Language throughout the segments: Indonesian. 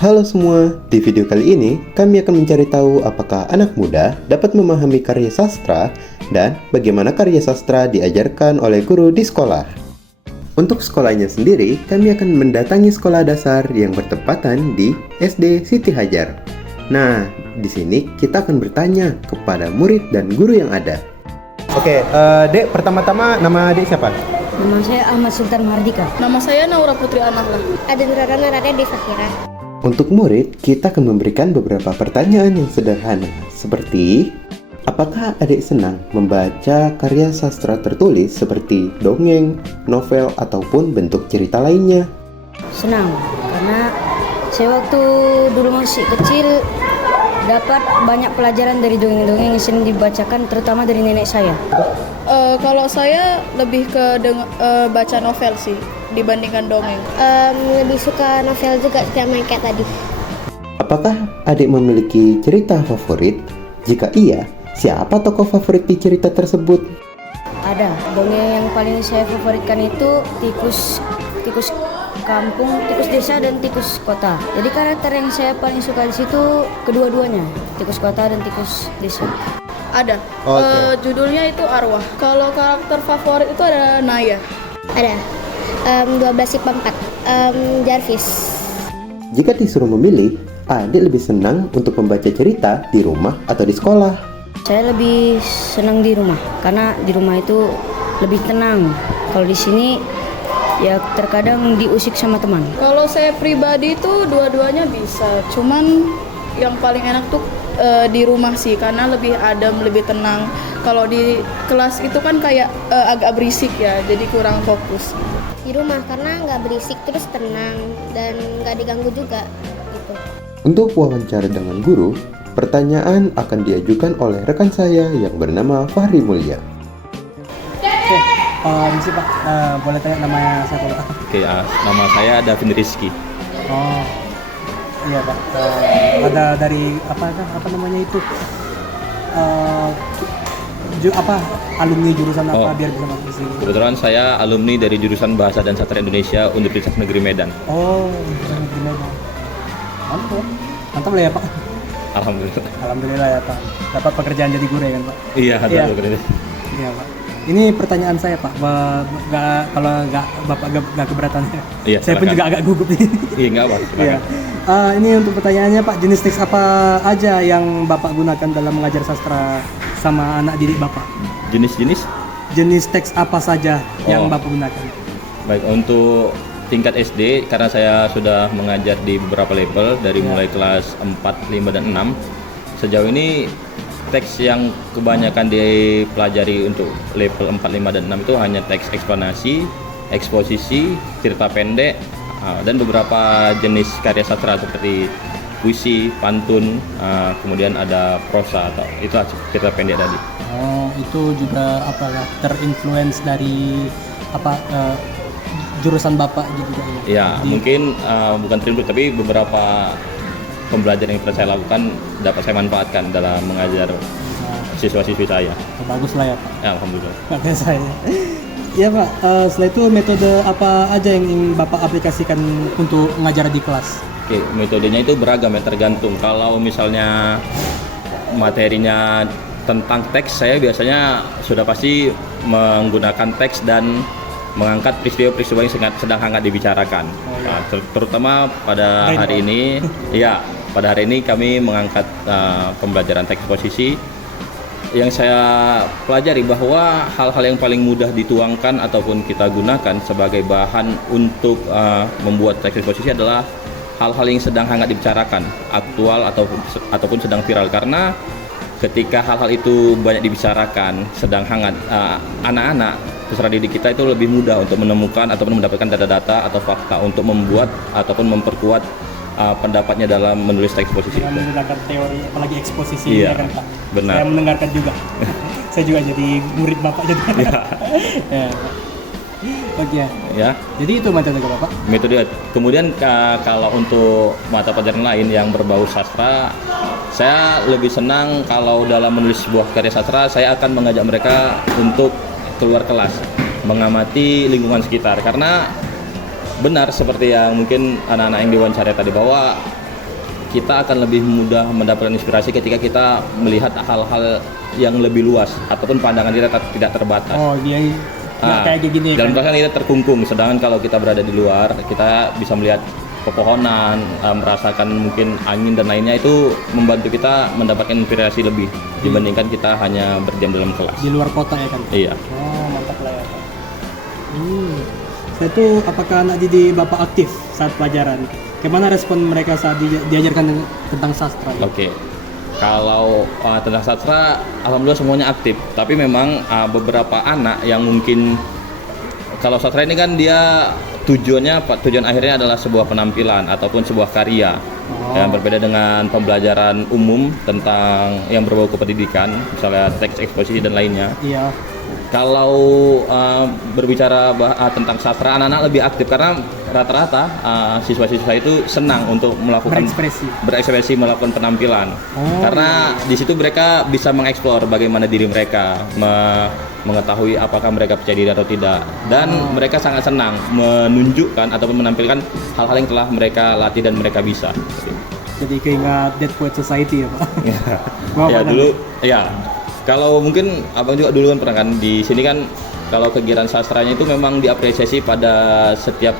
Halo semua, di video kali ini kami akan mencari tahu apakah anak muda dapat memahami karya sastra dan bagaimana karya sastra diajarkan oleh guru di sekolah. Untuk sekolahnya sendiri, kami akan mendatangi sekolah dasar yang bertepatan di SD Siti Hajar. Nah, di sini kita akan bertanya kepada murid dan guru yang ada. Oke, Dek, pertama-tama nama Dek siapa? Nama saya Ahmad Sultan Mahardika. Nama saya Naura Putri Anahlah. Aden Rara Narada Devakira. Untuk murid, kita akan memberikan beberapa pertanyaan yang sederhana, seperti apakah adik senang membaca karya sastra tertulis seperti dongeng, novel, ataupun bentuk cerita lainnya? Senang, karena saya waktu dulu masih kecil dapat banyak pelajaran dari dongeng-dongeng yang sering dibacakan, terutama dari nenek saya. Kalau saya lebih ke baca novel sih dibandingkan dongeng. Lebih suka novel juga kayak tadi. Apakah adik memiliki cerita favorit? Jika iya, siapa tokoh favorit di cerita tersebut? Ada, dongeng yang paling saya favoritkan itu tikus kampung, tikus desa dan tikus kota. Jadi karakter yang saya paling suka di situ kedua-duanya, tikus kota dan tikus desa. Ada. Judulnya itu Arwah. Kalau karakter favorit itu ada Naya. Ada 12 IPA 4 Jarvis. Jika disuruh memilih, adik lebih senang untuk membaca cerita di rumah atau di sekolah? Saya lebih senang di rumah, karena di rumah itu lebih tenang. Kalau di sini ya terkadang diusik sama teman. Kalau saya pribadi itu dua-duanya bisa. Cuman yang paling enak tuh di rumah sih, karena lebih adem, lebih tenang. Kalau di kelas itu kan kayak agak berisik ya, jadi kurang fokus. Di rumah karena nggak berisik, terus tenang dan nggak diganggu juga gitu. Untuk wawancara dengan guru, pertanyaan akan diajukan oleh rekan saya yang bernama Fahri Mulya. Misi Pak, boleh tanya namanya siapa Pak? Oke, nama saya Davin Rizky. Oh, iya Pak. Ada dari apa namanya itu? Alumni jurusan apa biar bisa masuk di sini? Kebetulan saya alumni dari jurusan Bahasa dan Sastra Indonesia Universitas Negeri Medan. Oh, Universitas Negeri Medan. Mantap lah ya Pak. Alhamdulillah ya Pak. Dapat pekerjaan jadi guru ya kan Pak? Iya, Iya Pak. Ini pertanyaan saya Pak, kalau Bapak nggak keberatan ya. Iya, saya pun juga agak gugup nih. Iya, nggak apa. Iya. Ini untuk pertanyaannya Pak, jenis teks apa aja yang Bapak gunakan dalam mengajar sastra sama anak didik Bapak? Jenis-jenis? Jenis teks apa saja yang Bapak gunakan? Baik, untuk tingkat SD, karena saya sudah mengajar di beberapa level, dari mulai kelas 4, 5, dan 6. Sejauh ini teks yang kebanyakan dipelajari untuk level 4, 5, dan 6 itu hanya teks eksplanasi, eksposisi, cerita pendek, dan beberapa jenis karya sastra seperti puisi, pantun, kemudian ada prosa, atau itu cerita pendek tadi. Oh, itu juga terinfluence dari jurusan Bapak juga ya? Ya, mungkin bukan terinfluence, tapi beberapa pembelajaran yang pernah saya lakukan dapat saya manfaatkan dalam mengajar siswa-siswi saya. Bagus lah ya Pak. Ya, alhamdulillah. Makanya saya. Ya Pak, setelah itu metode apa aja yang Bapak aplikasikan untuk mengajar di kelas? Oke, metodenya itu beragam ya, tergantung. Kalau misalnya materinya tentang teks, saya biasanya sudah pasti menggunakan teks dan mengangkat peristiwa-peristiwa yang sedang hangat dibicarakan. Nah, terutama pada hari ini, pada hari ini kami mengangkat pembelajaran teks posisi. Yang saya pelajari bahwa hal-hal yang paling mudah dituangkan ataupun kita gunakan sebagai bahan untuk membuat teks posisi adalah hal-hal yang sedang hangat dibicarakan, aktual ataupun sedang viral. Karena ketika hal-hal itu banyak dibicarakan, sedang hangat, anak-anak peserta didik kita itu lebih mudah untuk menemukan ataupun mendapatkan data-data atau fakta untuk membuat ataupun memperkuat pendapatnya dalam menulis teks posisi. Dengan menggunakan teori, apalagi eksposisi, ya kan Pak? Benar. Saya mendengarkan juga. Saya juga jadi murid Bapak juga. Ya. Oke. Ya. Jadi itu metode Bapak. Metode. Kemudian kalau untuk mata pelajaran lain yang berbau sastra, saya lebih senang kalau dalam menulis sebuah karya sastra, saya akan mengajak mereka untuk keluar kelas, mengamati lingkungan sekitar. Karena benar seperti yang mungkin anak-anak yang diwawancara tadi, bahwa kita akan lebih mudah mendapatkan inspirasi ketika kita melihat hal-hal yang lebih luas ataupun pandangan kita tidak terbatas. Oh, dia nggak kayak gini dalam kan? kelas kan kita terkungkung, sedangkan kalau kita berada di luar, kita bisa melihat pepohonan, merasakan mungkin angin dan lainnya, itu membantu kita mendapatkan inspirasi lebih dibandingkan kita hanya berdiam dalam kelas. Di luar kota ya kan? Iya. Oh, mantap lah ya Pak. Setelah itu, apakah anak didik Bapak aktif saat pelajaran? Bagaimana respon mereka saat diajarkan tentang sastra? Oke. Kalau tentang sastra, alhamdulillah semuanya aktif. Tapi memang beberapa anak yang mungkin, kalau sastra ini kan dia tujuan akhirnya adalah sebuah penampilan ataupun sebuah karya. Yang berbeda dengan pembelajaran umum tentang yang berbau kependidikan, misalnya teks eksposisi dan lainnya. Iya. Kalau berbicara tentang sastra, anak-anak lebih aktif karena rata-rata siswa-siswa itu senang untuk melakukan berekspresi melakukan penampilan. Karena di situ mereka bisa mengeksplor bagaimana diri mereka, mengetahui apakah mereka percaya diri atau tidak, dan mereka sangat senang menunjukkan ataupun menampilkan hal-hal yang telah mereka latih dan mereka bisa. Jadi keingat Dead Poet Society ya Pak? Ya dulu, ya. Kalau mungkin abang juga dulu kan pernah kan di sini kan, kalau kegiatan sastranya itu memang diapresiasi pada setiap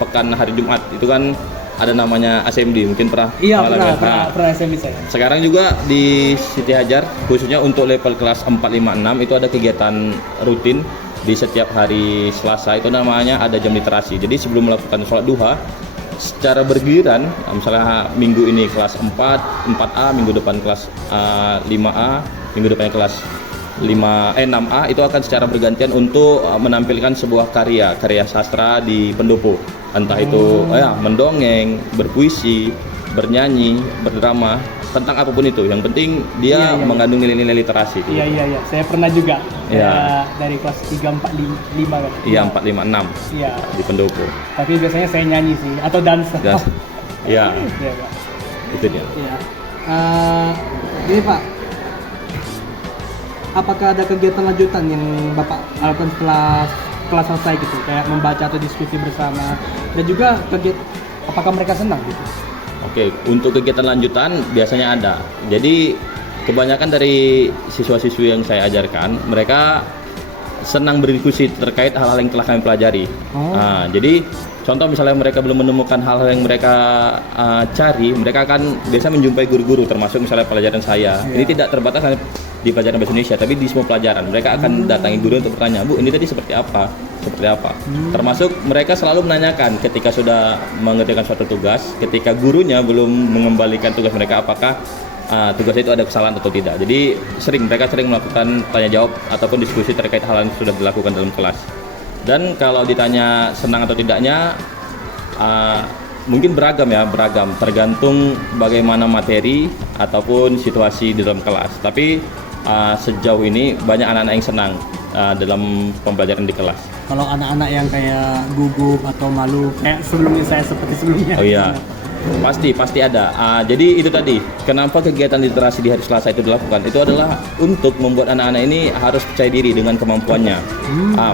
pekan hari Jumat itu kan ada namanya assembly, mungkin pernah. Iya, pernah assembly saya. Sekarang juga di Siti Hajar khususnya untuk level kelas 4, 5, 6 itu ada kegiatan rutin di setiap hari Selasa, itu namanya ada jam literasi. Jadi sebelum melakukan sholat duha secara bergiliran, misalnya minggu ini kelas 4A, minggu depan kelas 5A, minggu depannya kelas 6A, itu akan secara bergantian untuk menampilkan sebuah karya sastra di pendopo, entah itu mendongeng, berpuisi, bernyanyi, berdrama, tentang apapun itu, yang penting dia mengandung nilai-nilai literasi. Iya, saya pernah juga dari kelas 3, 4, 5 kan? Iya, 4, 5, 6 di pendopo. Tapi biasanya saya nyanyi sih, atau dansa. Iya, Pak. itu dia. Iya. Ini Pak, apakah ada kegiatan lanjutan yang Bapak lakukan setelah kelas selesai gitu, kayak membaca atau diskusi bersama, dan juga apakah mereka senang gitu? Oke, untuk kegiatan lanjutan biasanya ada. Jadi kebanyakan dari siswa-siswi yang saya ajarkan, mereka senang berdiskusi terkait hal-hal yang telah kami pelajari. Jadi contoh misalnya mereka belum menemukan hal-hal yang mereka cari, mereka akan biasa menjumpai guru-guru, termasuk misalnya pelajaran saya. Ini tidak terbatas hanya di pelajaran bahasa Indonesia, tapi di semua pelajaran. Mereka akan datangi guru untuk bertanya, Bu, ini tadi seperti apa? Termasuk mereka selalu menanyakan ketika sudah mengerjakan suatu tugas, ketika gurunya belum mengembalikan tugas mereka, apakah tugas itu ada kesalahan atau tidak. Jadi mereka sering melakukan tanya jawab ataupun diskusi terkait hal yang sudah dilakukan dalam kelas. Dan kalau ditanya senang atau tidaknya, mungkin beragam, tergantung bagaimana materi ataupun situasi di dalam kelas. Tapi sejauh ini banyak anak-anak yang senang dalam pembelajaran di kelas. Kalau anak-anak yang kayak gugup atau malu kayak seperti sebelumnya. Oh iya, pasti ada. Jadi itu tadi, kenapa kegiatan literasi di hari Selasa itu dilakukan? Itu adalah untuk membuat anak-anak ini harus percaya diri dengan kemampuannya.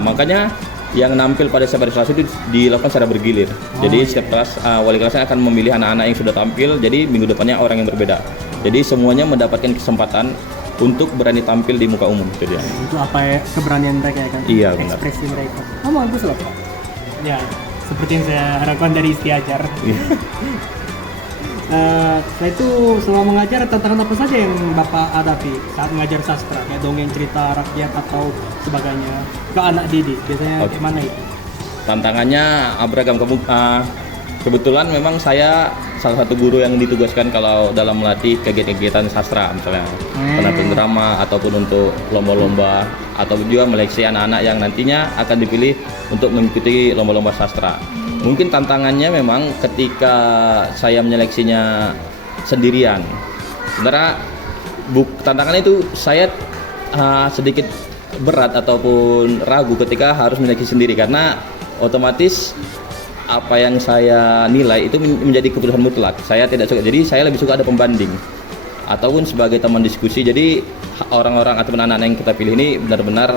Makanya yang nampil pada setiap hari Selasa itu dilakukan secara bergilir. Jadi setiap kelas, wali kelasnya akan memilih anak-anak yang sudah tampil. Jadi minggu depannya orang yang berbeda. Jadi semuanya mendapatkan kesempatan untuk berani tampil di muka umum, itu dia. Itu apa ya, keberanian mereka ya kan? Iya, benar. Ekspresi mereka. Bagus loh Pak. Ya, seperti yang saya harapkan dari Siti Hajar. Setelah itu, selama mengajar, tantangan apa saja yang Bapak hadapi saat mengajar sastra? Kayak dongeng, cerita rakyat atau sebagainya ke anak didik, biasanya gimana itu? Tantangannya beragam. Kebetulan memang saya salah satu guru yang ditugaskan kalau dalam melatih kegiatan-kegiatan sastra, misalnya penampilan drama ataupun untuk lomba-lomba, atau juga meleksi anak-anak yang nantinya akan dipilih untuk mengikuti lomba-lomba sastra. Mungkin tantangannya memang ketika saya menyeleksinya sendirian. Sebenarnya tantangannya itu saya sedikit berat ataupun ragu ketika harus menyeleksi sendiri, karena otomatis apa yang saya nilai itu menjadi keputusan mutlak. Saya tidak suka, jadi saya lebih suka ada pembanding ataupun sebagai teman diskusi. Jadi orang-orang atau anak-anak yang kita pilih ini benar-benar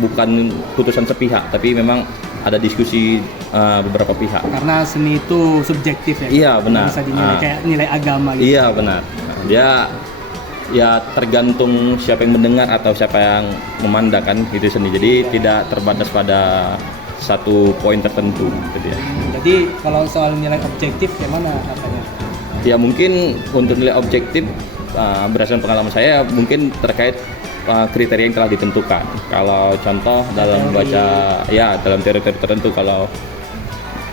bukan putusan sepihak, tapi memang ada diskusi beberapa pihak. Karena seni itu subjektif ya. Iya, benar. Bisa dinilai kayak nilai agama gitu. Iya benar. Dia ya tergantung siapa yang mendengar atau siapa yang memandangkan itu seni. Jadi tidak terbatas pada satu poin tertentu gitu ya. Jadi kalau soal nilai objektif gimana katanya? Ya mungkin untuk nilai objektif berdasarkan pengalaman saya mungkin terkait kriteria yang telah ditentukan. Kalau contoh dalam baca ya dalam teori-teori tertentu, kalau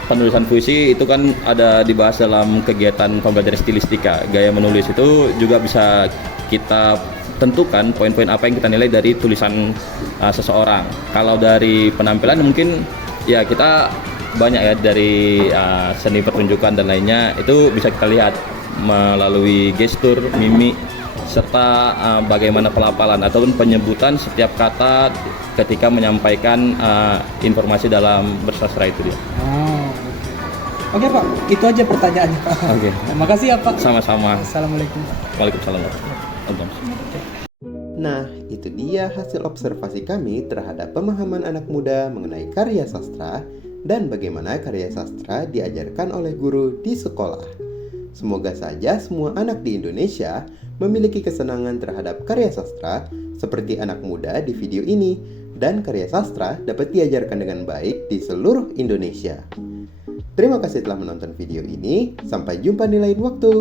penulisan puisi itu kan ada dibahas dalam kegiatan pembelajaran stilistika. Gaya menulis itu juga bisa kita tentukan poin-poin apa yang kita nilai dari tulisan seseorang. Kalau dari penampilan mungkin ya kita banyak ya dari seni pertunjukan dan lainnya, itu bisa kita lihat melalui gestur, mimik, serta bagaimana pelafalan ataupun penyebutan setiap kata ketika menyampaikan informasi dalam bersastra itu dia. Oke Pak, itu aja pertanyaannya Pak. Oke. Terima kasih ya Pak. Sama-sama. Assalamualaikum. Waalaikumsalam. Nah, itu dia hasil observasi kami terhadap pemahaman anak muda mengenai karya sastra dan bagaimana karya sastra diajarkan oleh guru di sekolah. Semoga saja semua anak di Indonesia memiliki kesenangan terhadap karya sastra seperti anak muda di video ini, dan karya sastra dapat diajarkan dengan baik di seluruh Indonesia. Terima kasih telah menonton video ini. Sampai jumpa di lain waktu.